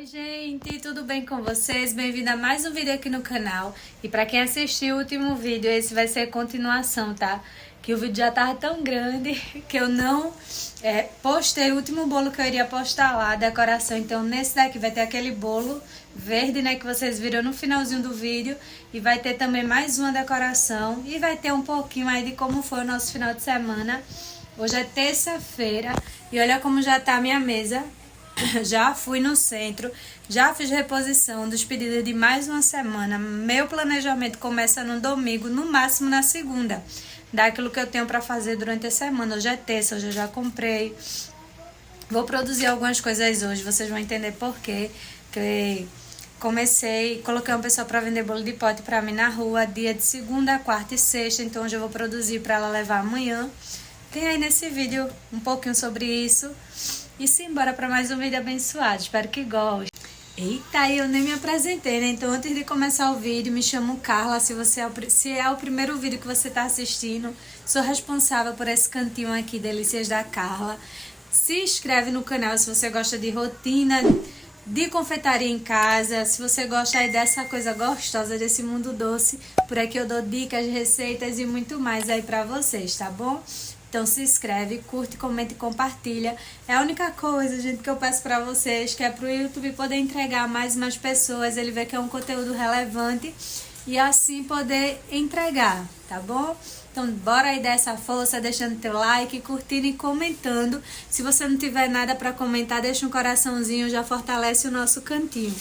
Oi gente, tudo bem com vocês? Bem-vindo a mais um vídeo aqui no canal. E pra quem assistiu o último vídeo, esse vai ser a continuação, tá? Que o vídeo já tava tão grande que eu não postei o último bolo que eu iria postar lá, a decoração. Então nesse daqui vai ter aquele bolo verde, né, que vocês viram no finalzinho do vídeo. E vai ter também mais uma decoração. E vai ter um pouquinho aí de como foi o nosso final de semana. Hoje é terça-feira e olha como já tá a minha mesa. Já fui no centro, já fiz reposição dos pedidos de mais uma semana. Meu planejamento começa no domingo, no máximo na segunda. Daquilo que eu tenho para fazer durante a semana. Hoje é terça, hoje eu já comprei. Vou produzir algumas coisas hoje, vocês vão entender por quê. Que coloquei uma pessoa para vender bolo de pote para mim na rua, dia de segunda, quarta e sexta. Então hoje eu vou produzir para ela levar amanhã. Tem aí nesse vídeo um pouquinho sobre isso. E simbora para mais um vídeo abençoado, espero que goste. Eita, eu nem me apresentei, né? Então antes de começar o vídeo, me chamo Carla, se é o primeiro vídeo que você está assistindo, sou responsável por esse cantinho aqui, Delícias da Carla. Se inscreve no canal se você gosta de rotina, de confeitaria em casa, se você gosta aí dessa coisa gostosa, desse mundo doce, por aqui eu dou dicas, receitas e muito mais aí pra vocês, tá bom? Então se inscreve, curte, comenta e compartilha. É a única coisa, gente, que eu peço pra vocês, que é pro YouTube poder entregar a mais pessoas, ele vê que é um conteúdo relevante e assim poder entregar, tá bom? Então bora aí dar essa força, deixando teu like, curtindo e comentando. Se você não tiver nada pra comentar, deixa um coraçãozinho, já fortalece o nosso cantinho.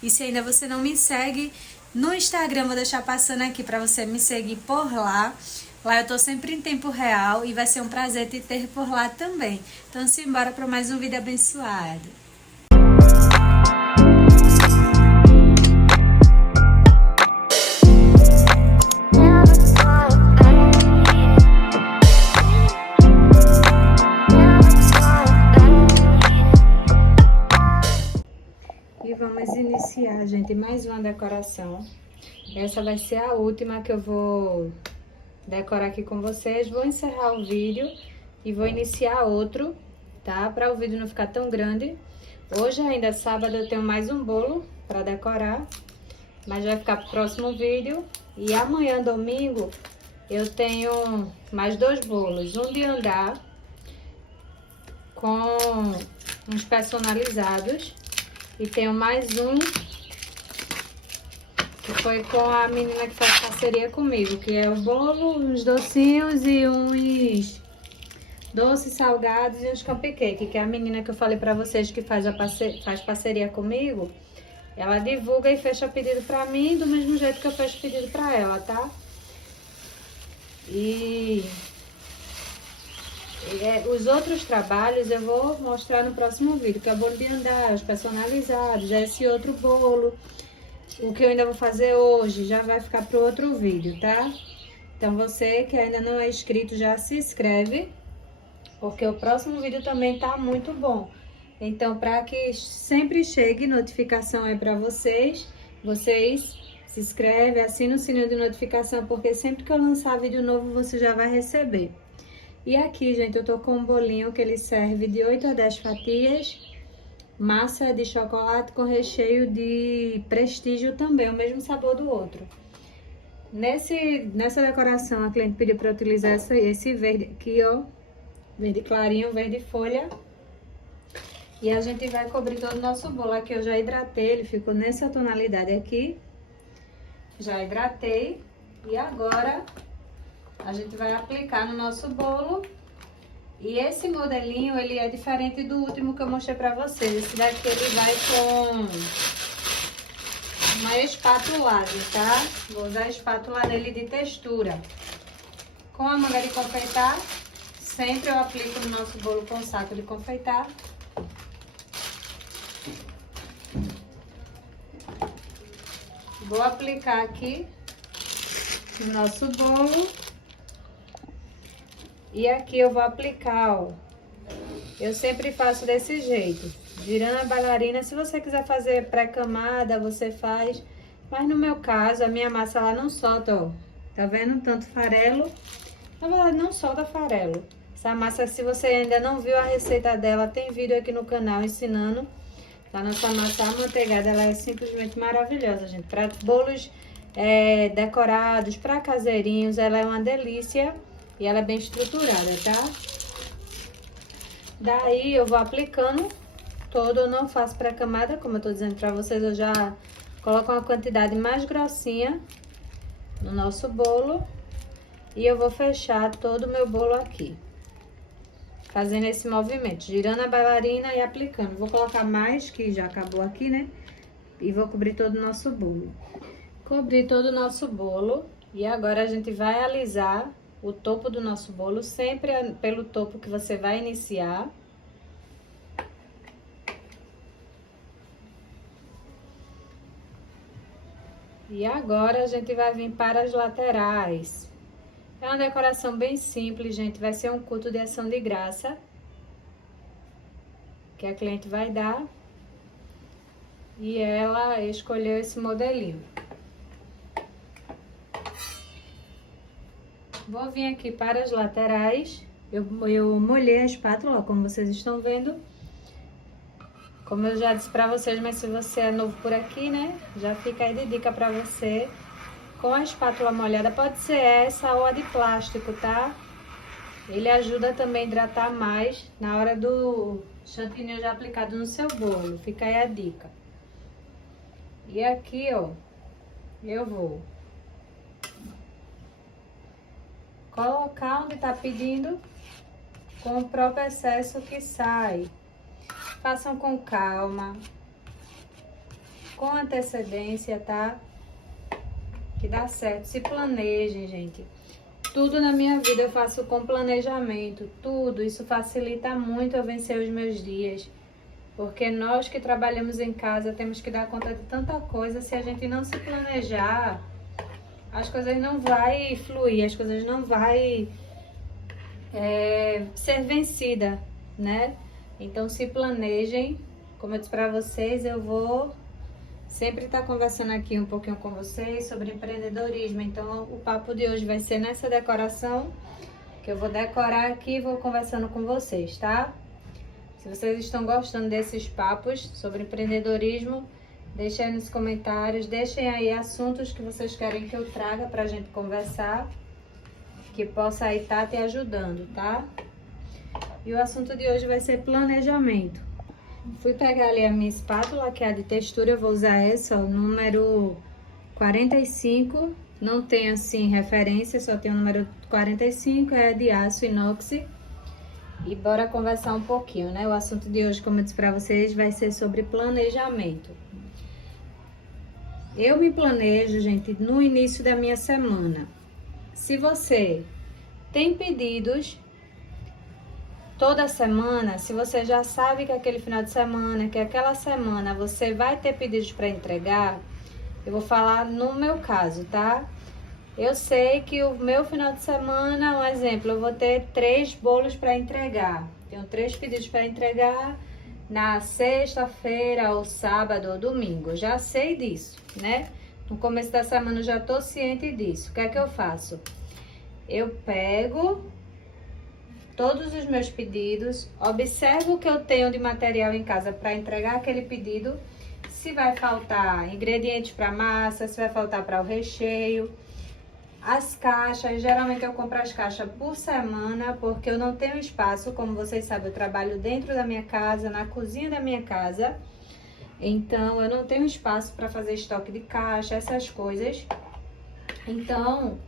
E se ainda você não me segue no Instagram, vou deixar passando aqui pra você me seguir por lá. Lá eu tô sempre em tempo real e vai ser um prazer te ter por lá também. Então simbora para mais um vídeo abençoado. E vamos iniciar, gente, mais uma decoração. Essa vai ser a última que eu vou decorar aqui com vocês. Vou encerrar o vídeo e vou iniciar outro, tá? Para o vídeo não ficar tão grande. Hoje ainda é sábado, eu tenho mais um bolo para decorar, mas vai ficar pro próximo vídeo. E amanhã, domingo, eu tenho mais dois bolos. Um de andar com uns personalizados e tenho mais um que foi com a menina que faz parceria comigo, que é o bolo, uns docinhos e uns doces salgados e uns cupcake, que é a menina que eu falei pra vocês que faz parceria comigo. Ela divulga e fecha pedido pra mim do mesmo jeito que eu fecho pedido pra ela, tá? E os outros trabalhos eu vou mostrar no próximo vídeo, que é o bolo de andar, os personalizados, esse outro bolo. O que eu ainda vou fazer hoje já vai ficar pro outro vídeo, tá? Então você que ainda não é inscrito, já se inscreve, porque o próximo vídeo também tá muito bom. Então, para que sempre chegue notificação aí pra vocês se inscrevem, assina o sininho de notificação, porque sempre que eu lançar vídeo novo, você já vai receber. E aqui, gente, eu tô com um bolinho que ele serve de 8 a 10 fatias. Massa de chocolate com recheio de prestígio também, o mesmo sabor do outro. Nessa decoração, a cliente pediu para utilizar esse verde aqui, ó. Verde clarinho, verde folha. E a gente vai cobrir todo o nosso bolo. Aqui eu já hidratei, ele ficou nessa tonalidade aqui. Já hidratei. E agora a gente vai aplicar no nosso bolo. E esse modelinho, ele é diferente do último que eu mostrei pra vocês. Esse daqui, ele vai com uma espátulagem, tá? Vou usar a espátula nele de textura. Com a manga de confeitar, sempre eu aplico no nosso bolo com saco de confeitar. Vou aplicar aqui no nosso bolo. E aqui eu vou aplicar, ó. Eu sempre faço desse jeito, virando a bailarina. Se você quiser fazer pré-camada, você faz. Mas no meu caso, a minha massa ela não solta, ó. Tá vendo? Tanto farelo. Na verdade, não solta farelo. Essa massa, se você ainda não viu a receita dela, tem vídeo aqui no canal ensinando. A nossa massa amanteigada, ela é simplesmente maravilhosa, gente. Para bolos decorados, para caseirinhos, ela é uma delícia e ela é bem estruturada, tá? Daí eu vou aplicando todo, eu não faço pré-camada, como eu tô dizendo pra vocês, eu já coloco uma quantidade mais grossinha no nosso bolo e eu vou fechar todo o meu bolo aqui, fazendo esse movimento, girando a bailarina e aplicando. Vou colocar mais, que já acabou aqui, né? E vou cobrir todo o nosso bolo. Cobri todo o nosso bolo e agora a gente vai alisar o topo do nosso bolo, sempre pelo topo que você vai iniciar. E agora a gente vai vir para as laterais. É uma decoração bem simples, gente. Vai ser um culto de ação de graça que a cliente vai dar. E ela escolheu esse modelinho. Vou vir aqui para as laterais. Eu molhei a espátula, ó, como vocês estão vendo. Como eu já disse pra vocês, mas se você é novo por aqui, né? Já fica aí de dica pra você. Com a espátula molhada, pode ser essa ou a de plástico, tá? Ele ajuda também a hidratar mais na hora do chantilly já aplicado no seu bolo. Fica aí a dica. E aqui, ó, eu vou colocar onde tá pedindo com o próprio excesso que sai. Façam com calma, com antecedência, tá? Que dá certo. Se planejem, gente. Tudo na minha vida eu faço com planejamento, tudo. Isso facilita muito eu vencer os meus dias. Porque nós que trabalhamos em casa temos que dar conta de tanta coisa. Se a gente não se planejar, as coisas não vai fluir, as coisas não vai ser vencida, né? Então se planejem. Como eu disse pra vocês, eu vou sempre estar conversando aqui um pouquinho com vocês sobre empreendedorismo. Então o papo de hoje vai ser nessa decoração, que eu vou decorar aqui e vou conversando com vocês, tá? Se vocês estão gostando desses papos sobre empreendedorismo, deixem aí nos comentários, deixem aí assuntos que vocês querem que eu traga pra gente conversar, que possa aí estar te ajudando, tá? E o assunto de hoje vai ser planejamento. Fui pegar ali a minha espátula, que é a de textura, eu vou usar essa, ó, número 45, não tem assim referência, só tem o número 45, é de aço inox. E bora conversar um pouquinho, né? O assunto de hoje, como eu disse pra vocês, vai ser sobre planejamento. Eu me planejo, gente, no início da minha semana. Se você tem pedidos toda semana, se você já sabe que aquele final de semana, que aquela semana você vai ter pedidos para entregar, eu vou falar no meu caso, tá? Eu sei que o meu final de semana, um exemplo, eu vou ter 3 bolos para entregar. Tenho 3 pedidos para entregar na sexta-feira, ou sábado, ou domingo. Já sei disso, né? No começo da semana eu já tô ciente disso. O que é que eu faço? Eu pego todos os meus pedidos, observo o que eu tenho de material em casa para entregar aquele pedido, se vai faltar ingredientes para massa, se vai faltar para o recheio. As caixas, geralmente eu compro as caixas por semana, porque eu não tenho espaço, como vocês sabem, eu trabalho dentro da minha casa, na cozinha da minha casa, então eu não tenho espaço para fazer estoque de caixa, essas coisas. Então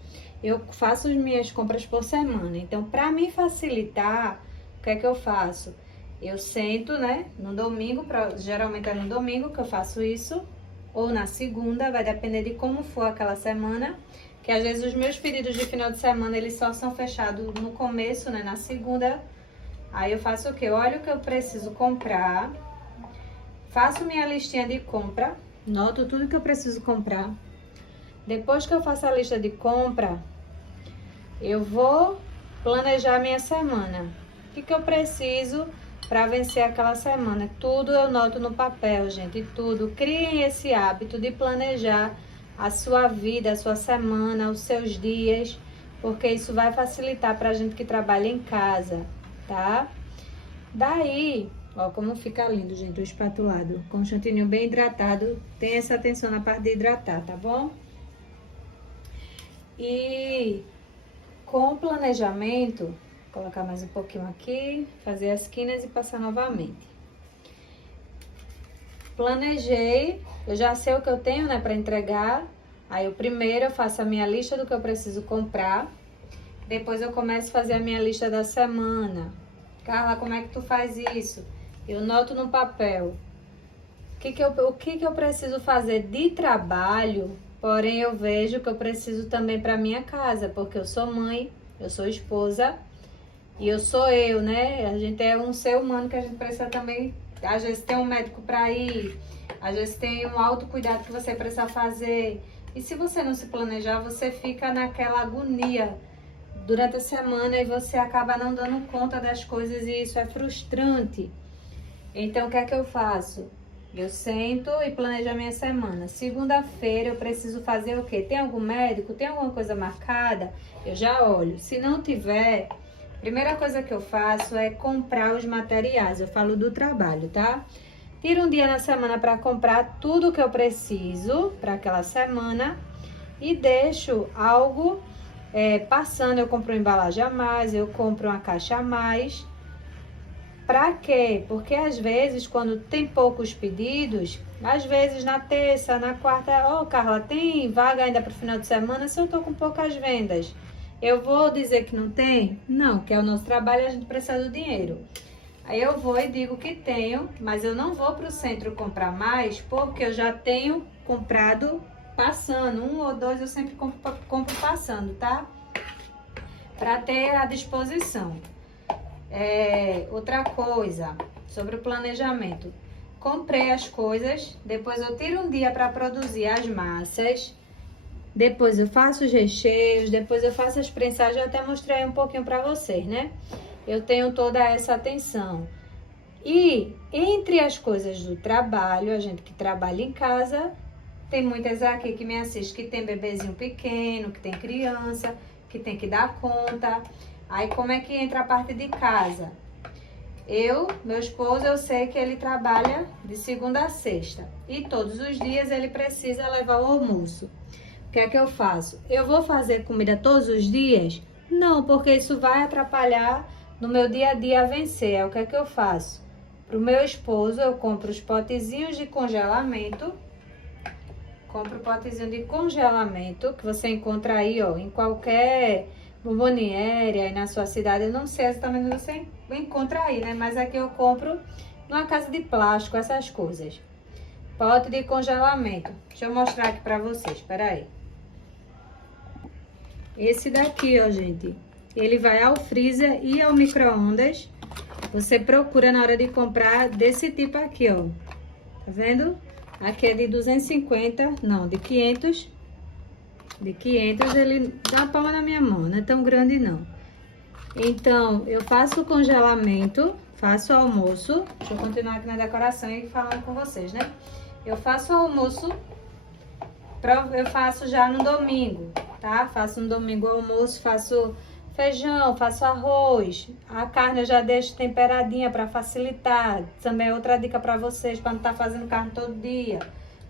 eu faço as minhas compras por semana. Então, para me facilitar, o que é que eu faço? Eu sento, né, no domingo, geralmente é no domingo que eu faço isso, ou na segunda, vai depender de como for aquela semana, que às vezes os meus pedidos de final de semana, eles só são fechados no começo, né, na segunda. Aí eu faço o quê? Eu olho o que eu preciso comprar, faço minha listinha de compra, noto tudo que eu preciso comprar. Depois que eu faço a lista de compra, eu vou planejar minha semana. O que eu preciso para vencer aquela semana? Tudo eu noto no papel, gente, tudo. Criem esse hábito de planejar a sua vida, a sua semana, os seus dias, porque isso vai facilitar para a gente que trabalha em casa, tá? Daí, Ó, como fica lindo, gente, o espatulado. Com o chantininho bem hidratado. Tem essa atenção na parte de hidratar, tá bom? E com o planejamento, vou colocar mais um pouquinho aqui, fazer as quinas e passar novamente. Planejei, eu já sei o que eu tenho, né, para entregar. Aí, primeiro eu faço a minha lista do que eu preciso comprar. Depois eu começo a fazer a minha lista da semana. Carla, como é que tu faz isso? Eu noto no papel o que eu preciso fazer de trabalho, porém eu vejo que eu preciso também para minha casa, porque eu sou mãe, eu sou esposa e eu sou eu, né? A gente é um ser humano que a gente precisa também, às vezes tem um médico para ir, às vezes tem um autocuidado que você precisa fazer. E se você não se planejar, você fica naquela agonia durante a semana e você acaba não dando conta das coisas e isso é frustrante. Então, o que é que eu faço? Eu sento e planejo a minha semana. Segunda-feira eu preciso fazer o quê? Tem algum médico? Tem alguma coisa marcada? Eu já olho. Se não tiver, a primeira coisa que eu faço é comprar os materiais. Eu falo do trabalho, tá? Tiro um dia na semana para comprar tudo que eu preciso para aquela semana e deixo algo passando. Eu compro uma embalagem a mais, eu compro uma caixa a mais. Pra quê? Porque às vezes, quando tem poucos pedidos, às vezes na terça, na quarta, Carla, tem vaga ainda pro final de semana? Se eu tô com poucas vendas, eu vou dizer que não tem? Não, que é o nosso trabalho, a gente precisa do dinheiro. Aí eu vou e digo que tenho, mas eu não vou pro centro comprar mais, porque eu já tenho comprado passando. Um ou dois eu sempre compro passando, tá? Pra ter à disposição. Outra coisa sobre o planejamento, comprei as coisas, depois eu tiro um dia para produzir as massas, depois eu faço os recheios, depois eu faço as prensagens. Eu até mostrei um pouquinho para vocês, né? Eu tenho toda essa atenção. E entre as coisas do trabalho, a gente que trabalha em casa, tem muitas aqui que me assistem que tem bebezinho pequeno, que tem criança, que tem que dar conta. Aí, como é que entra a parte de casa? Meu esposo, eu sei que ele trabalha de segunda a sexta. E todos os dias ele precisa levar o almoço. O que é que eu faço? Eu vou fazer comida todos os dias? Não, porque isso vai atrapalhar no meu dia a dia a vencer. O que é que eu faço? Para o meu esposo, eu compro os potezinhos de congelamento. Compro o potezinho de congelamento, que você encontra aí, em qualquer bomboniere aí na sua cidade. Eu não sei exatamente onde você encontra aí, né? Mas aqui eu compro numa casa de plástico, essas coisas. Pote de congelamento. Deixa eu mostrar aqui pra vocês, espera aí. Esse daqui, gente, ele vai ao freezer e ao micro-ondas. Você procura na hora de comprar desse tipo aqui, Tá vendo? Aqui é de 250, não, de 500. De 500, ele dá a palma na minha mão, não é tão grande não. Então, eu faço o congelamento, faço o almoço. Deixa eu continuar aqui na decoração e falando com vocês, né? Eu faço o almoço, eu faço já no domingo, tá? Faço no domingo o almoço, faço feijão, faço arroz. A carne eu já deixo temperadinha para facilitar. Também é outra dica para vocês, para não estar fazendo carne todo dia.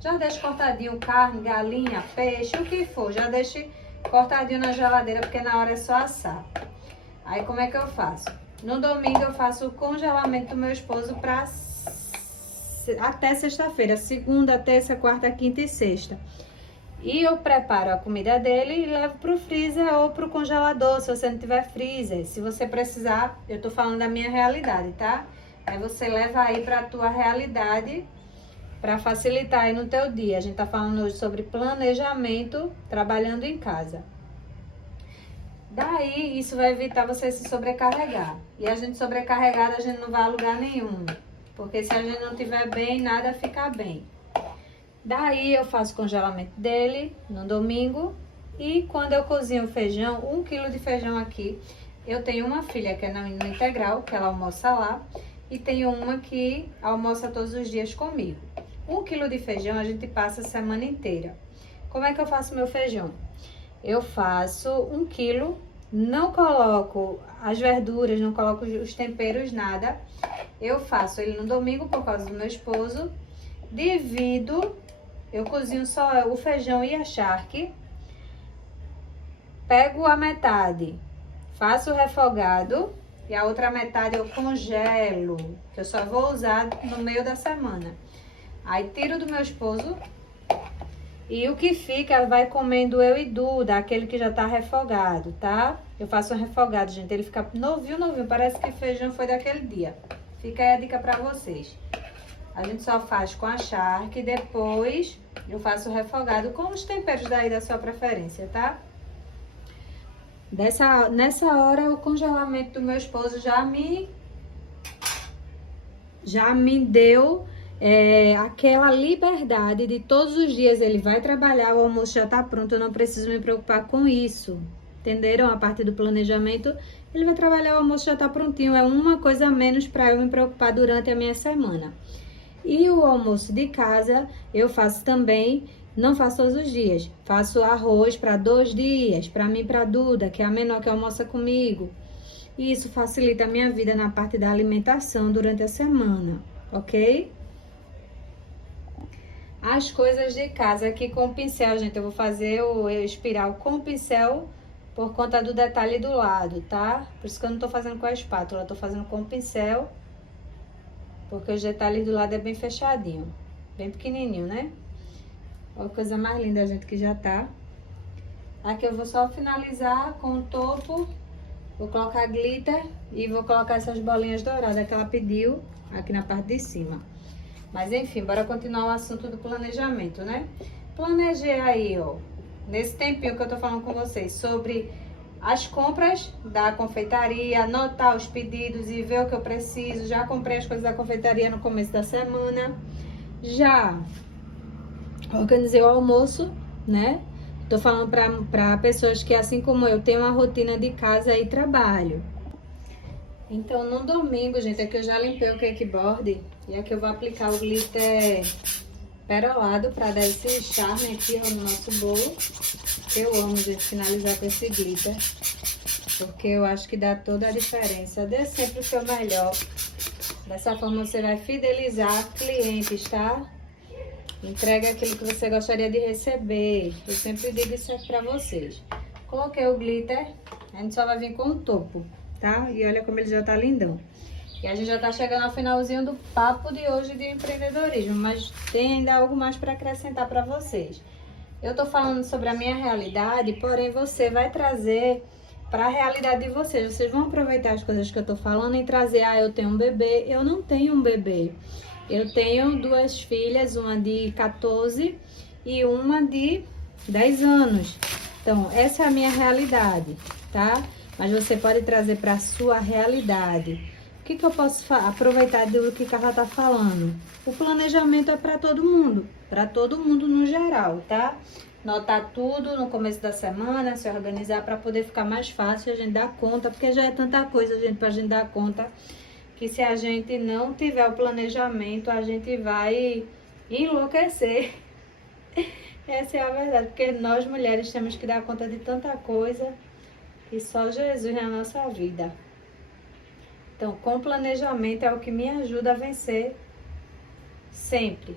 Já deixo cortadinho carne, galinha, peixe, o que for. Já deixo cortadinho na geladeira, porque na hora é só assar. Aí, como é que eu faço? No domingo, eu faço o congelamento do meu esposo para até sexta-feira. Segunda, terça, quarta, quinta e sexta. E eu preparo a comida dele e levo pro freezer ou pro congelador, se você não tiver freezer. Se você precisar, eu tô falando da minha realidade, tá? Aí você leva aí pra tua realidade, para facilitar aí no teu dia. A gente tá falando hoje sobre planejamento, trabalhando em casa. Daí, isso vai evitar você se sobrecarregar. E a gente sobrecarregada, a gente não vai a lugar nenhum. Porque se a gente não tiver bem, nada fica bem. Daí, eu faço o congelamento dele no domingo. E quando eu cozinho o feijão, 1 quilo de feijão aqui. Eu tenho uma filha que é no integral, que ela almoça lá. E tenho uma que almoça todos os dias comigo. 1 quilo de feijão a gente passa a semana inteira. Como é que eu faço meu feijão? Eu faço 1 quilo, não coloco as verduras, não coloco os temperos, nada. Eu faço ele no domingo por causa do meu esposo. Divido, eu cozinho só o feijão e a charque. Pego a metade, faço o refogado e a outra metade eu congelo, que eu só vou usar no meio da semana. Aí tiro do meu esposo e o que fica vai comendo eu e Duda, aquele que já tá refogado, tá? Eu faço um refogado, gente, ele fica novinho, parece que feijão foi daquele dia. Fica aí a dica pra vocês. A gente só faz com a charque, depois eu faço o refogado com os temperos daí da sua preferência, tá? Nessa hora, o congelamento do meu esposo já me deu aquela liberdade de todos os dias ele vai trabalhar, o almoço já tá pronto, eu não preciso me preocupar com isso. Entenderam? A parte do planejamento, ele vai trabalhar, o almoço já tá prontinho, é uma coisa a menos para eu me preocupar durante a minha semana. E o almoço de casa eu faço também, não faço todos os dias. Faço arroz para 2 dias, para mim e para Duda, que é a menor que almoça comigo. E isso facilita a minha vida na parte da alimentação durante a semana, ok? As coisas de casa aqui com o pincel, gente, eu vou fazer o espiral com o pincel por conta do detalhe do lado, tá? Por isso que eu não tô fazendo com a espátula, eu tô fazendo com o pincel, porque os detalhes do lado é bem fechadinho, bem pequenininho, né? Olha que coisa mais linda, gente, que já tá. Aqui eu vou só finalizar com o topo, vou colocar glitter e vou colocar essas bolinhas douradas que ela pediu aqui na parte de cima. Mas enfim, bora continuar o assunto do planejamento, né? Planejei aí, ó, nesse tempinho que eu tô falando com vocês, sobre as compras da confeitaria, anotar os pedidos e ver o que eu preciso. Já comprei as coisas da confeitaria no começo da semana. Já organizei o almoço, né? Tô falando pra pessoas que, assim como eu, tem uma rotina de casa e trabalho. Então, no domingo, gente, aqui eu já limpei o cakeboard e aqui eu vou aplicar o glitter perolado pra dar esse charme aqui, ó, no nosso bolo. Eu amo, gente, finalizar com esse glitter, porque eu acho que dá toda a diferença. Dê sempre o seu melhor. Dessa forma você vai fidelizar clientes, tá? Entrega aquilo que você gostaria de receber. Eu sempre digo isso aqui pra vocês. Coloquei o glitter, a gente só vai vir com o topo, tá? E olha como ele já tá lindão. E a gente já tá chegando ao finalzinho do papo de hoje de empreendedorismo, mas tem ainda algo mais para acrescentar para vocês. Eu tô falando sobre a minha realidade, porém você vai trazer para a realidade de vocês. Vocês vão aproveitar as coisas que eu tô falando e trazer, eu tenho um bebê. Eu não tenho um bebê. Eu tenho 2 filhas, uma de 14 e uma de 10 anos. Então, essa é a minha realidade, tá? Mas você pode trazer para a sua realidade. O que eu posso aproveitar do que a Carla tá falando? O planejamento é para todo mundo no geral, tá? Notar tudo no começo da semana, se organizar para poder ficar mais fácil a gente dar conta, porque já é tanta coisa, gente, pra gente dar conta, que se a gente não tiver o planejamento, a gente vai enlouquecer. Essa é a verdade, porque nós mulheres temos que dar conta de tanta coisa que só Jesus na nossa vida. Então, com planejamento é o que me ajuda a vencer sempre.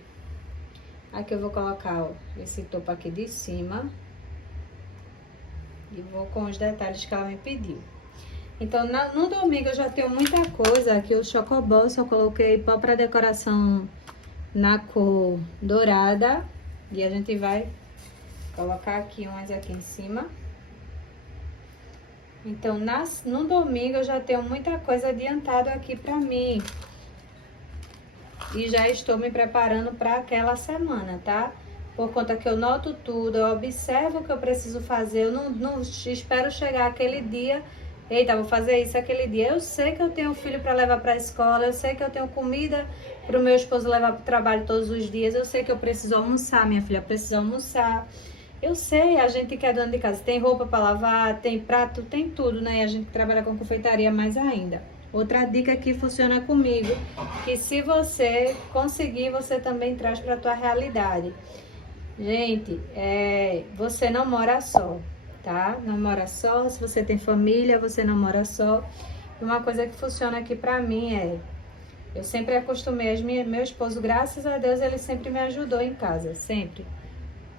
Aqui eu vou colocar, ó, esse topo aqui de cima. E vou com os detalhes que ela me pediu. Então, no domingo eu já tenho muita coisa. Aqui o chocobol, só coloquei pó para decoração na cor dourada. E a gente vai colocar aqui umas aqui em cima. Então, no domingo eu já tenho muita coisa adiantada aqui pra mim. E já estou me preparando para aquela semana, tá? Por conta que eu noto tudo, eu observo o que eu preciso fazer. Eu não espero chegar aquele dia, eita, vou fazer isso aquele dia. Eu sei que eu tenho filho para levar para a escola, eu sei que eu tenho comida para o meu esposo levar para o trabalho todos os dias. Eu sei que eu preciso almoçar, minha filha precisa almoçar. Eu sei, a gente que é dona de casa tem roupa para lavar, tem prato, tem tudo, né? E a gente que trabalha com confeitaria mais ainda. Outra dica que funciona comigo, que se você conseguir, você também traz para a tua realidade. Gente, você não mora só, tá? Não mora só, se você tem família, você não mora só. Uma coisa que funciona aqui pra mim é Eu sempre acostumei meu esposo, graças a Deus, ele sempre me ajudou em casa, sempre,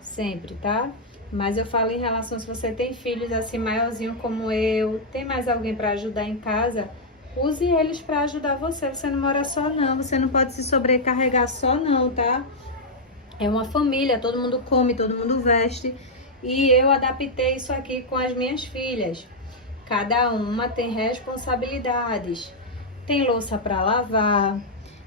sempre, tá? Mas eu falo em relação, se você tem filhos assim maiorzinho como eu, tem mais alguém para ajudar em casa, use eles para ajudar você. Você não mora só não, você não pode se sobrecarregar só não, tá? É uma família, todo mundo come, todo mundo veste. E eu adaptei isso aqui com as minhas filhas. Cada uma tem responsabilidades. Tem louça para lavar,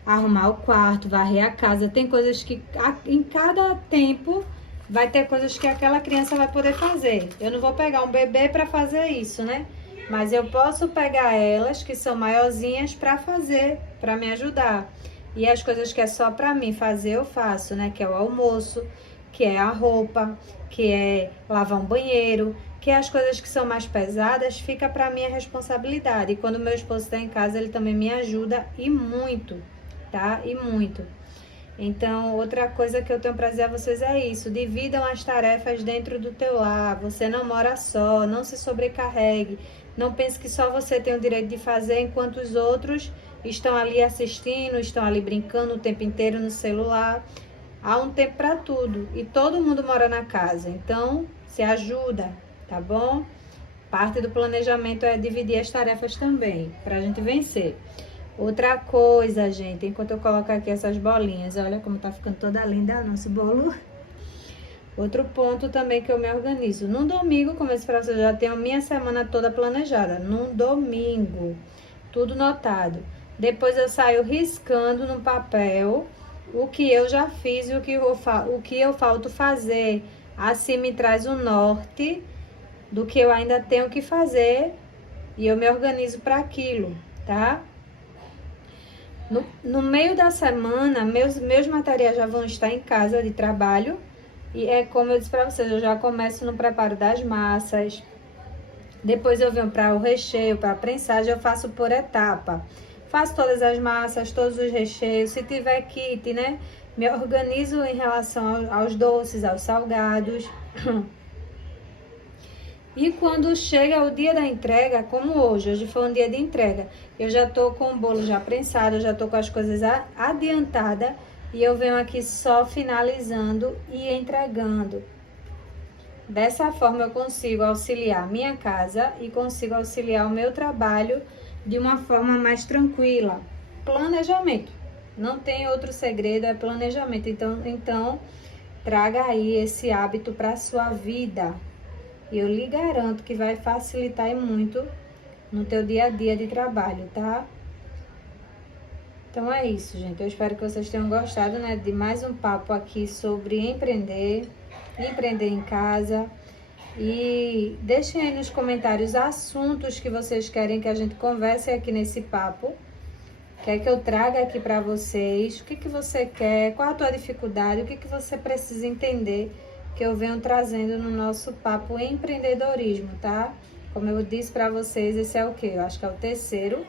arrumar o quarto, varrer a casa. Tem coisas que em cada tempo vai ter coisas que aquela criança vai poder fazer. Eu não vou pegar um bebê para fazer isso, né? Mas eu posso pegar elas que são maiorzinhas para fazer, para me ajudar. E as coisas que é só para mim fazer, eu faço, né? Que é o almoço, que é a roupa, que é lavar um banheiro, que é as coisas que são mais pesadas, fica para minha responsabilidade. E quando meu esposo está em casa, ele também me ajuda e muito, tá? E muito. Então, outra coisa que eu tenho para dizer a vocês é isso. Dividam as tarefas dentro do teu lar. Você não mora só, não se sobrecarregue. Não pense que só você tem o direito de fazer, enquanto os outros estão ali assistindo, estão ali brincando o tempo inteiro no celular. Há um tempo para tudo e todo mundo mora na casa, então se ajuda, tá bom? Parte do planejamento é dividir as tarefas também, para a gente vencer. Outra coisa, gente, enquanto eu coloco aqui essas bolinhas, olha como tá ficando toda linda nosso bolo. Outro ponto também que eu me organizo. No domingo, como eu disse pra vocês, eu já tenho a minha semana toda planejada. No domingo, tudo notado. Depois eu saio riscando no papel o que eu já fiz e o que eu falto fazer. Assim me traz o norte do que eu ainda tenho que fazer e eu me organizo para aquilo, tá? No meio da semana, meus materiais já vão estar em casa de trabalho. E é como eu disse para vocês, eu já começo no preparo das massas. Depois eu venho para o recheio, para a prensagem, eu faço por etapa. Faço todas as massas, todos os recheios. Se tiver kit, né? Me organizo em relação aos doces, aos salgados. E quando chega o dia da entrega, como hoje foi um dia de entrega, eu já tô com o bolo já prensado, eu já tô com as coisas adiantadas e eu venho aqui só finalizando e entregando. Dessa forma eu consigo auxiliar minha casa e consigo auxiliar o meu trabalho de uma forma mais tranquila. Planejamento. Não tem outro segredo, é planejamento. Então traga aí esse hábito para a sua vida. E eu lhe garanto que vai facilitar e muito no teu dia a dia de trabalho, tá? Então é isso, gente. Eu espero que vocês tenham gostado, né, de mais um papo aqui sobre empreender em casa. E deixem aí nos comentários assuntos que vocês querem que a gente converse aqui nesse papo. Quer que eu traga aqui para vocês? O que você quer? Qual a tua dificuldade? O que você precisa entender que eu venho trazendo no nosso papo empreendedorismo, tá? Como eu disse para vocês, esse é o quê? Eu acho que é o terceiro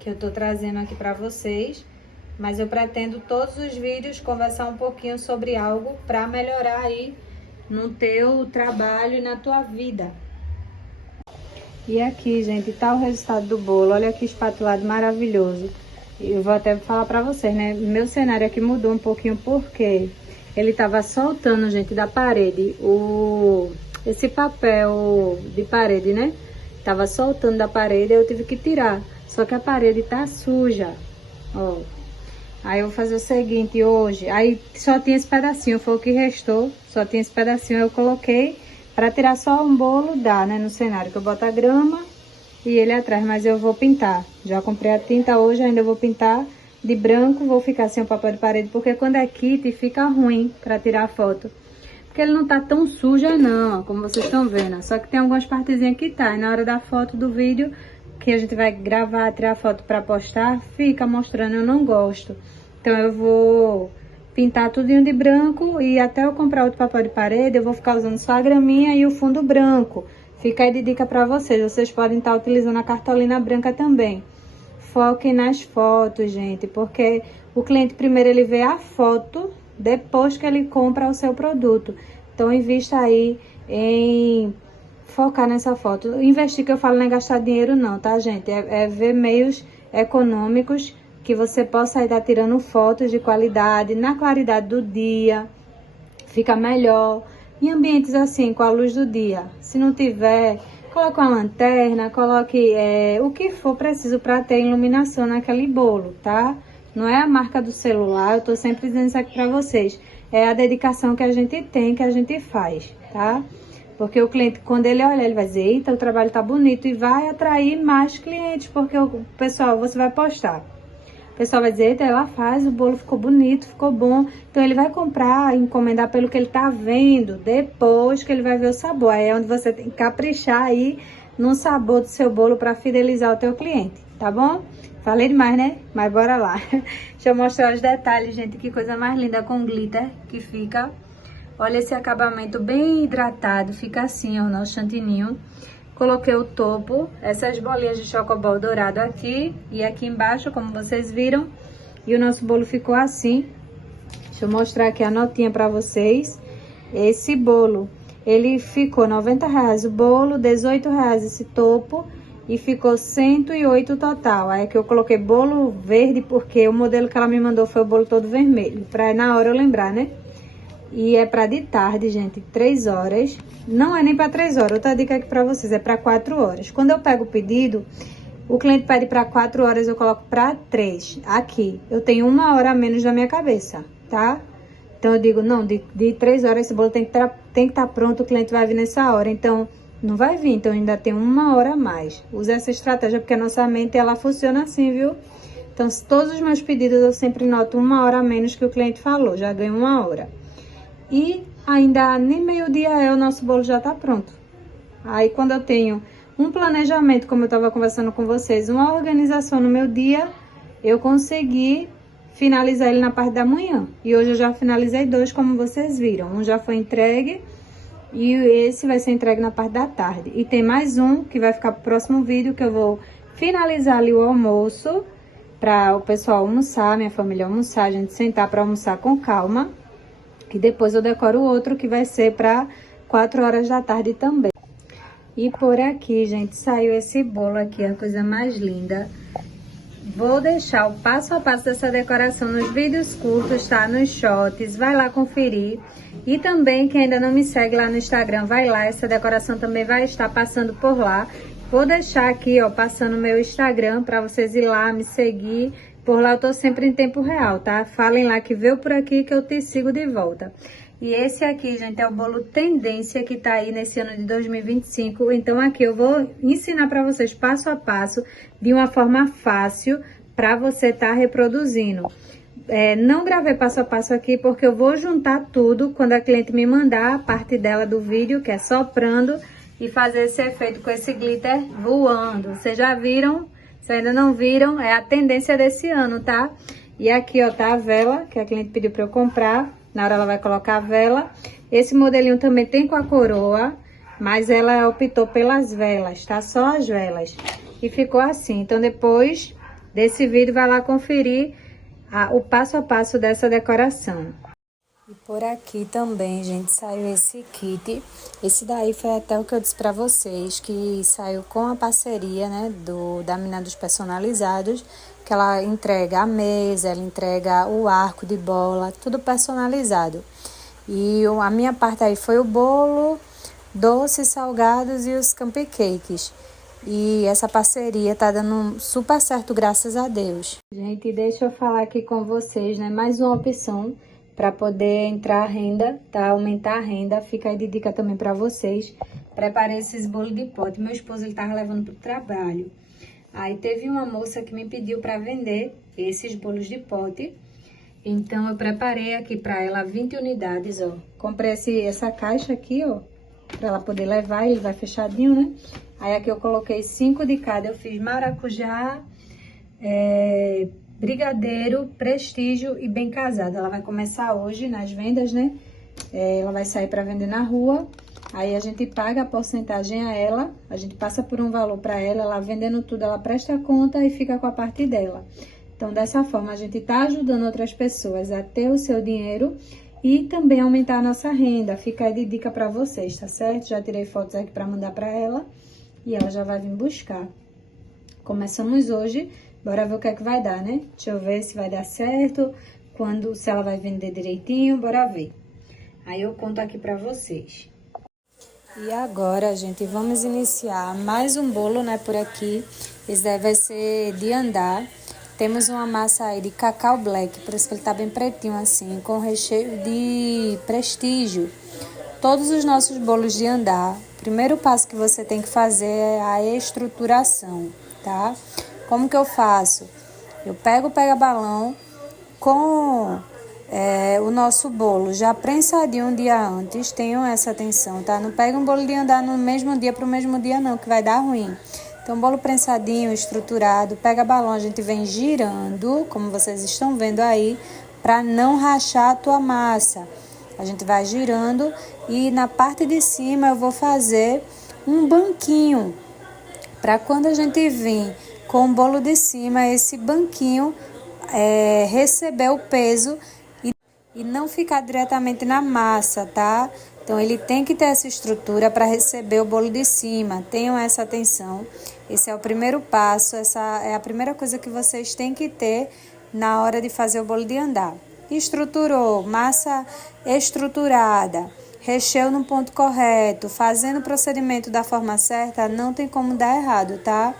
que eu tô trazendo aqui para vocês. Mas eu pretendo todos os vídeos conversar um pouquinho sobre algo para melhorar aí no teu trabalho e na tua vida. E aqui, gente, tá o resultado do bolo. Olha que espatulado maravilhoso. Eu vou até falar pra vocês, né? Meu cenário aqui mudou um pouquinho porque ele tava soltando, gente, da parede esse papel de parede, né? Tava soltando da parede, eu tive que tirar. Só que a parede tá suja, ó. Aí eu vou fazer o seguinte hoje, aí só tinha esse pedacinho, foi o que restou, só tinha esse pedacinho, eu coloquei para tirar só um bolo, dá, né, no cenário, que eu boto a grama e ele atrás, mas eu vou pintar. Já comprei a tinta hoje, ainda vou pintar de branco, vou ficar sem o papel de parede, porque quando é kit fica ruim para tirar a foto. Porque ele não tá tão sujo não, como vocês estão vendo, só que tem algumas partezinhas que tá, e na hora da foto do vídeo, que a gente vai gravar, tirar foto para postar, fica mostrando, eu não gosto. Então eu vou pintar tudinho de branco e até eu comprar outro papel de parede, eu vou ficar usando só a graminha e o fundo branco. Fica aí de dica para vocês, vocês podem estar utilizando a cartolina branca também. Foquem nas fotos, gente, porque o cliente primeiro ele vê a foto, depois que ele compra o seu produto. Então invista aí em focar nessa foto. Investir, que eu falo, não é gastar dinheiro não, tá, gente? É ver meios econômicos que você possa estar tirando fotos de qualidade, na claridade do dia, fica melhor. Em ambientes assim, com a luz do dia, se não tiver, coloque uma lanterna, coloque o que for preciso para ter iluminação naquele bolo, tá? Não é a marca do celular, eu tô sempre dizendo isso aqui para vocês. É a dedicação que a gente tem, que a gente faz, tá? Porque o cliente, quando ele olha, ele vai dizer, eita, o trabalho tá bonito, e vai atrair mais clientes, porque o pessoal, você vai postar. O pessoal vai dizer, eita, ela faz, o bolo ficou bonito, ficou bom. Então, ele vai comprar, encomendar pelo que ele tá vendo, depois que ele vai ver o sabor. Aí é onde você tem que caprichar aí no sabor do seu bolo para fidelizar o teu cliente, tá bom? Falei demais, né? Mas bora lá. Deixa eu mostrar os detalhes, gente. Que coisa mais linda com glitter que fica. Olha esse acabamento bem hidratado. Fica assim, ó, o nosso chantininho. Coloquei o topo, essas bolinhas de chocobol dourado aqui e aqui embaixo, como vocês viram. E o nosso bolo ficou assim. Deixa eu mostrar aqui a notinha pra vocês. Esse bolo, ele ficou R$90 o bolo, R$18 esse topo. E ficou 108 total. Aí que eu coloquei bolo verde, porque o modelo que ela me mandou foi o bolo todo vermelho. Pra na hora eu lembrar, né? E é pra de tarde, gente, 3 horas. Não é nem pra 3 horas, outra dica aqui pra vocês, é pra 4 horas. Quando eu pego o pedido, o cliente pede pra 4 horas, eu coloco pra 3. Aqui, eu tenho 1 hora a menos na minha cabeça, tá? Então eu digo, não, de 3 horas esse bolo tem que estar pronto, o cliente vai vir nessa hora. Então, não vai vir, então ainda tem 1 hora a mais. Use essa estratégia, porque a nossa mente, ela funciona assim, viu? Então, todos os meus pedidos eu sempre noto 1 hora a menos que o cliente falou, já ganho 1 hora. E ainda nem meio-dia o nosso bolo já tá pronto. Aí quando eu tenho um planejamento, como eu tava conversando com vocês, uma organização no meu dia, eu consegui finalizar ele na parte da manhã. E hoje eu já finalizei 2, como vocês viram. Um já foi entregue e esse vai ser entregue na parte da tarde. E tem mais um que vai ficar pro próximo vídeo, que eu vou finalizar ali o almoço, para o pessoal almoçar, minha família almoçar, a gente sentar para almoçar com calma. E depois eu decoro o outro, que vai ser para 4 horas da tarde também. E por aqui, gente, saiu esse bolo aqui, a coisa mais linda. Vou deixar o passo a passo dessa decoração nos vídeos curtos, tá? Nos shorts, vai lá conferir. E também, quem ainda não me segue lá no Instagram, vai lá, essa decoração também vai estar passando por lá. Vou deixar aqui, ó, passando o meu Instagram, para vocês ir lá, me seguir. Por lá eu tô sempre em tempo real, tá? Falem lá que veio por aqui que eu te sigo de volta. E esse aqui, gente, é o bolo tendência que tá aí nesse ano de 2025. Então aqui eu vou ensinar pra vocês passo a passo, de uma forma fácil, pra você tá reproduzindo. Não gravei passo a passo aqui porque eu vou juntar tudo quando a cliente me mandar a parte dela do vídeo, que é soprando, e fazer esse efeito com esse glitter voando. Vocês já viram? Se ainda não viram, é a tendência desse ano, tá? E aqui, ó, tá a vela, que a cliente pediu pra eu comprar. Na hora ela vai colocar a vela. Esse modelinho também tem com a coroa, mas ela optou pelas velas, tá? Só as velas. E ficou assim. Então, depois desse vídeo, vai lá conferir o passo a passo dessa decoração. E por aqui também, gente, saiu esse kit. Esse daí foi até o que eu disse pra vocês, que saiu com a parceria, né, da Mina dos Personalizados, que ela entrega a mesa, ela entrega o arco de bola, tudo personalizado. E a minha parte aí foi o bolo, doces, salgados e os cupcakes. E essa parceria tá dando super certo, graças a Deus. Gente, deixa eu falar aqui com vocês, né, mais uma opção para poder entrar a renda, tá? Aumentar a renda. Fica aí de dica também para vocês. Preparei esses bolos de pote. Meu esposo, ele tava levando pro trabalho. Aí teve uma moça que me pediu para vender esses bolos de pote. Então, eu preparei aqui para ela 20 unidades, ó. Comprei essa caixa aqui, ó, para ela poder levar. Ele vai fechadinho, né? Aí aqui eu coloquei 5 de cada. Eu fiz maracujá, brigadeiro, prestígio e bem casado. Ela vai começar hoje nas vendas, né? Ela vai sair para vender na rua. Aí a gente paga a porcentagem a ela, a gente passa por um valor para ela, ela vendendo tudo, ela presta conta e fica com a parte dela. Então, dessa forma, a gente tá ajudando outras pessoas a ter o seu dinheiro e também aumentar a nossa renda. Fica aí de dica para vocês, tá certo? Já tirei fotos aqui para mandar para ela e ela já vai vir buscar. Começamos hoje Bora ver o que é que vai dar, né? Deixa eu ver se vai dar certo, se ela vai vender direitinho, bora ver. Aí eu conto aqui pra vocês. E agora, gente, vamos iniciar mais um bolo, né, por aqui. Esse daí vai ser de andar. Temos uma massa aí de cacau black, por isso que ele tá bem pretinho assim, com recheio de prestígio. Todos os nossos bolos de andar, o primeiro passo que você tem que fazer é a estruturação, tá? Como que eu faço? Eu pego o pega-balão com o nosso bolo já prensadinho um dia antes, tenham essa atenção, tá? Não pega um bolo de andar no mesmo dia para o mesmo dia não, que vai dar ruim. Então, bolo prensadinho, estruturado, pega-balão, a gente vem girando, como vocês estão vendo aí, para não rachar a tua massa. A gente vai girando e na parte de cima eu vou fazer um banquinho, para quando a gente vir com o bolo de cima, esse banquinho receber o peso e não ficar diretamente na massa, tá? Então, ele tem que ter essa estrutura para receber o bolo de cima. Tenham essa atenção. Esse é o primeiro passo, essa é a primeira coisa que vocês têm que ter na hora de fazer o bolo de andar. Estruturou, massa estruturada, recheio no ponto correto, fazendo o procedimento da forma certa, não tem como dar errado, tá?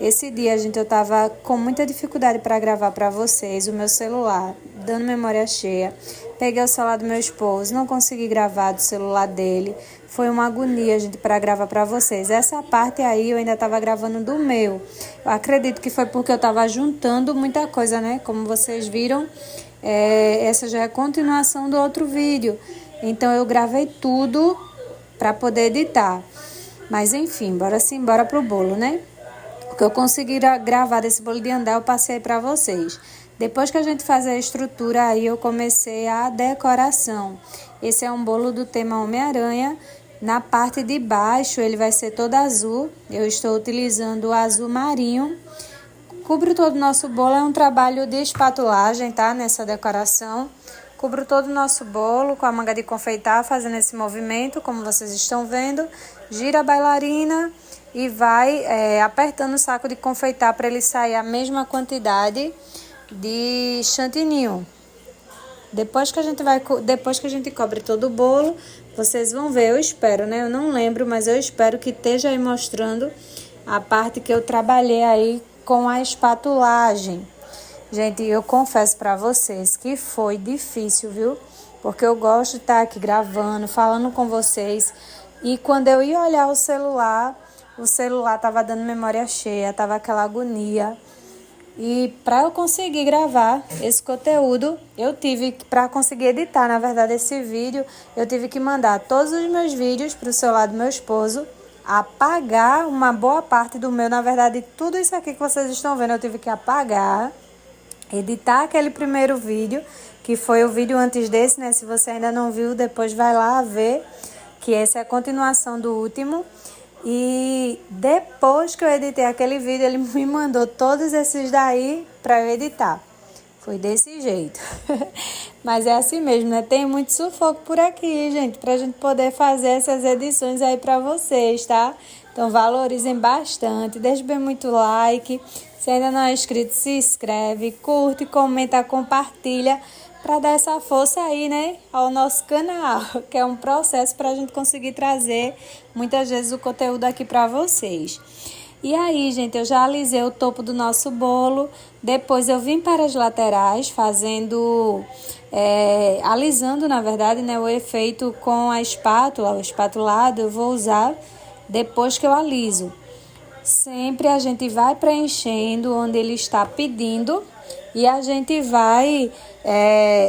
Esse dia, gente, eu tava com muita dificuldade para gravar para vocês o meu celular, dando memória cheia. Peguei o celular do meu esposo, não consegui gravar do celular dele. Foi uma agonia, gente, para gravar para vocês. Essa parte aí eu ainda tava gravando do meu. Eu acredito que foi porque eu tava juntando muita coisa, né? Como vocês viram, essa já é a continuação do outro vídeo. Então eu gravei tudo para poder editar. Mas enfim, bora pro bolo, né? O que eu consegui gravar desse bolo de andar, eu passei para vocês. Depois que a gente faz a estrutura, aí eu comecei a decoração. Esse é um bolo do tema Homem-Aranha. Na parte de baixo, ele vai ser todo azul. Eu estou utilizando o azul marinho. Cubro todo o nosso bolo, é um trabalho de espatulagem, tá? Nessa decoração. Cubro todo o nosso bolo com a manga de confeitar, fazendo esse movimento, como vocês estão vendo. Gira a bailarina e vai apertando o saco de confeitar para ele sair a mesma quantidade de chantininho. Depois que a gente cobre todo o bolo, vocês vão ver, eu espero, né? Eu não lembro, mas eu espero que esteja aí mostrando a parte que eu trabalhei aí com a espatulagem. Gente, eu confesso para vocês que foi difícil, viu? Porque eu gosto de estar aqui gravando, falando com vocês. E quando eu ia olhar o celular tava dando memória cheia, tava aquela agonia. E para eu conseguir gravar esse conteúdo, para conseguir editar, na verdade, esse vídeo, eu tive que mandar todos os meus vídeos para o celular do meu esposo, apagar uma boa parte do meu, na verdade, tudo isso aqui que vocês estão vendo, eu tive que apagar, editar aquele primeiro vídeo, que foi o vídeo antes desse, né? Se você ainda não viu, depois vai lá ver, que essa é a continuação do último. E depois que eu editei aquele vídeo, ele me mandou todos esses daí para eu editar. Foi desse jeito. Mas é assim mesmo, né? Tem muito sufoco por aqui, gente, pra gente poder fazer essas edições aí pra vocês, tá? Então valorizem bastante, deixe bem muito like. Se ainda não é inscrito, se inscreve, curte, comenta, compartilha, para dar essa força aí, né, ao nosso canal, que é um processo para a gente conseguir trazer muitas vezes o conteúdo aqui para vocês. E aí, gente, eu já alisei o topo do nosso bolo, depois eu vim para as laterais fazendo, alisando, na verdade, né, o efeito com a espátula, o espatulado eu vou usar depois que eu aliso. Sempre a gente vai preenchendo onde ele está pedindo e a gente vai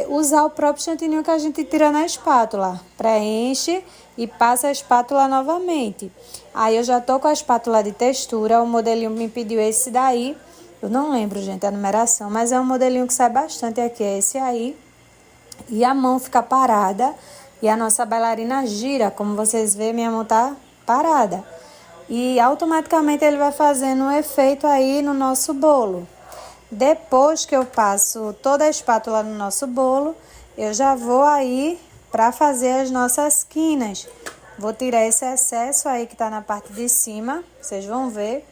usar o próprio chantininho que a gente tira na espátula. Preenche e passa a espátula novamente. Aí eu já tô com a espátula de textura, o modelinho me pediu esse daí. Eu não lembro, gente, a numeração, mas é um modelinho que sai bastante aqui, é esse aí. E a mão fica parada e a nossa bailarina gira, como vocês veem, minha mão tá parada. E automaticamente ele vai fazendo um efeito aí no nosso bolo. Depois que eu passo toda a espátula no nosso bolo, eu já vou aí para fazer as nossas quinas. Vou tirar esse excesso aí que tá na parte de cima, vocês vão ver.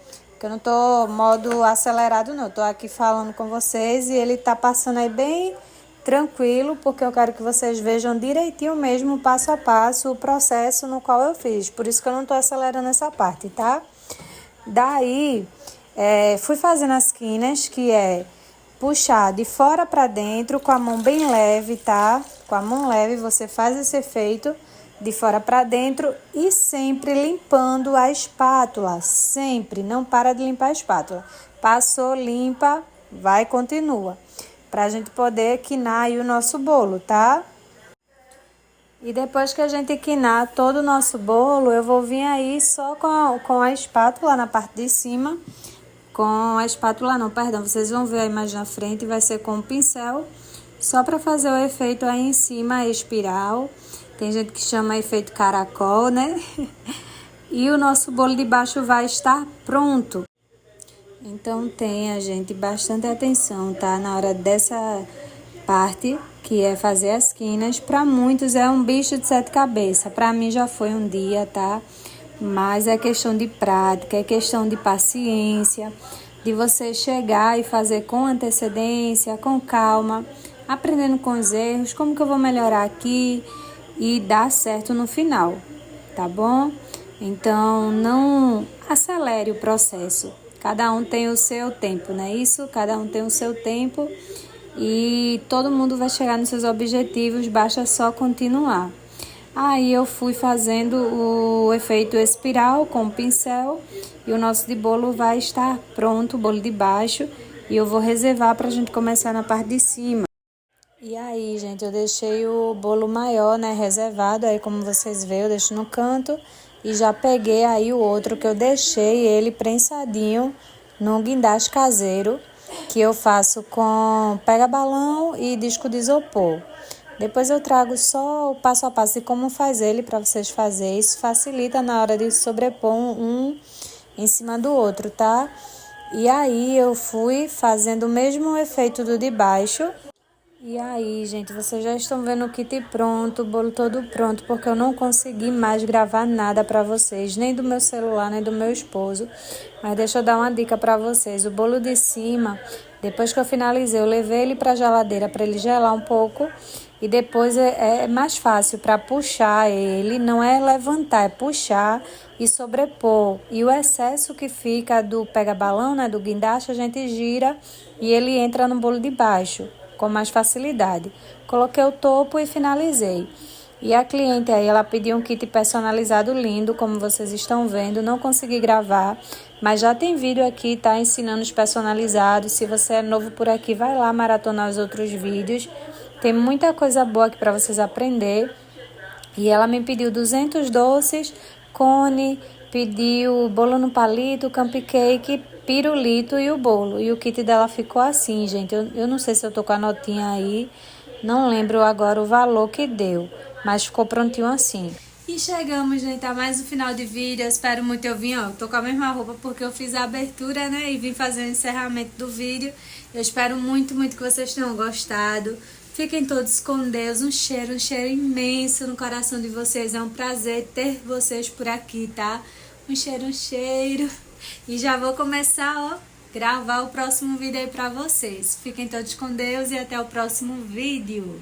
Que eu não tô modo acelerado não, tô aqui falando com vocês e ele tá passando aí bem tranquilo, porque eu quero que vocês vejam direitinho mesmo, passo a passo, o processo no qual eu fiz. Por isso que eu não tô acelerando essa parte, tá? Daí, fui fazendo as quinas, que é puxar de fora para dentro com a mão bem leve, tá? Com a mão leve você faz esse efeito de fora para dentro e sempre limpando a espátula, sempre, não para de limpar a espátula. Passou, limpa, vai, continua, pra gente poder quinar aí o nosso bolo, tá? E depois que a gente quinar todo o nosso bolo, eu vou vir aí só com a espátula na parte de cima, com a espátula não, perdão, vocês vão ver aí mais na frente, vai ser com o pincel, só para fazer o efeito aí em cima, a espiral. Tem gente que chama efeito caracol, né? E o nosso bolo de baixo vai estar pronto. Então tenha, gente, bastante atenção, tá? Na hora dessa parte, que é fazer as quinas. Para muitos é um bicho de 7 cabeças. Para mim já foi um dia, tá? Mas é questão de prática, é questão de paciência, de você chegar e fazer com antecedência, com calma, aprendendo com os erros, como que eu vou melhorar aqui e dar certo no final, tá bom? Então, não acelere o processo. Cada um tem o seu tempo, não é isso? Cada um tem o seu tempo e todo mundo vai chegar nos seus objetivos, basta só continuar. Aí eu fui fazendo o efeito espiral com o pincel e o nosso de bolo vai estar pronto, o bolo de baixo, e eu vou reservar para a gente começar na parte de cima. E aí, gente, eu deixei o bolo maior, né, reservado, aí como vocês veem, eu deixo no canto e já peguei aí o outro que eu deixei ele prensadinho no guindaste caseiro, que eu faço com pega-balão e disco de isopor. Depois eu trago só o passo a passo de como faz ele para vocês fazerem. Isso facilita na hora de sobrepor um em cima do outro, tá? E aí eu fui fazendo o mesmo efeito do de baixo. E aí, gente, vocês já estão vendo o kit pronto, o bolo todo pronto, porque eu não consegui mais gravar nada para vocês, nem do meu celular, nem do meu esposo. Mas deixa eu dar uma dica para vocês. O bolo de cima, depois que eu finalizei, eu levei ele para a geladeira para ele gelar um pouco. E depois é mais fácil para puxar ele, não é levantar, é puxar e sobrepor. E o excesso que fica do pega-balão, né, do guindaste, a gente gira e ele entra no bolo de baixo com mais facilidade. Coloquei o topo e finalizei. E a cliente aí, ela pediu um kit personalizado lindo, como vocês estão vendo. Não consegui gravar, mas já tem vídeo aqui, tá? Ensinando os personalizados. Se você é novo por aqui, vai lá maratonar os outros vídeos. Tem muita coisa boa aqui para vocês aprender. E ela me pediu 200 doces, cone, pediu bolo no palito, cupcake, pirulito e o bolo. E o kit dela ficou assim, gente. Eu não sei se eu tô com a notinha aí. Não lembro agora o valor que deu. Mas ficou prontinho assim. E chegamos, gente, a mais um final de vídeo. Eu espero muito eu vim, ó. Tô com a mesma roupa porque eu fiz a abertura, né? E vim fazer o encerramento do vídeo. Eu espero muito, muito que vocês tenham gostado. Fiquem todos com Deus. Um cheiro imenso no coração de vocês. É um prazer ter vocês por aqui, tá? Um cheiro. E já vou começar, ó, gravar o próximo vídeo aí pra vocês. Fiquem todos com Deus e até o próximo vídeo.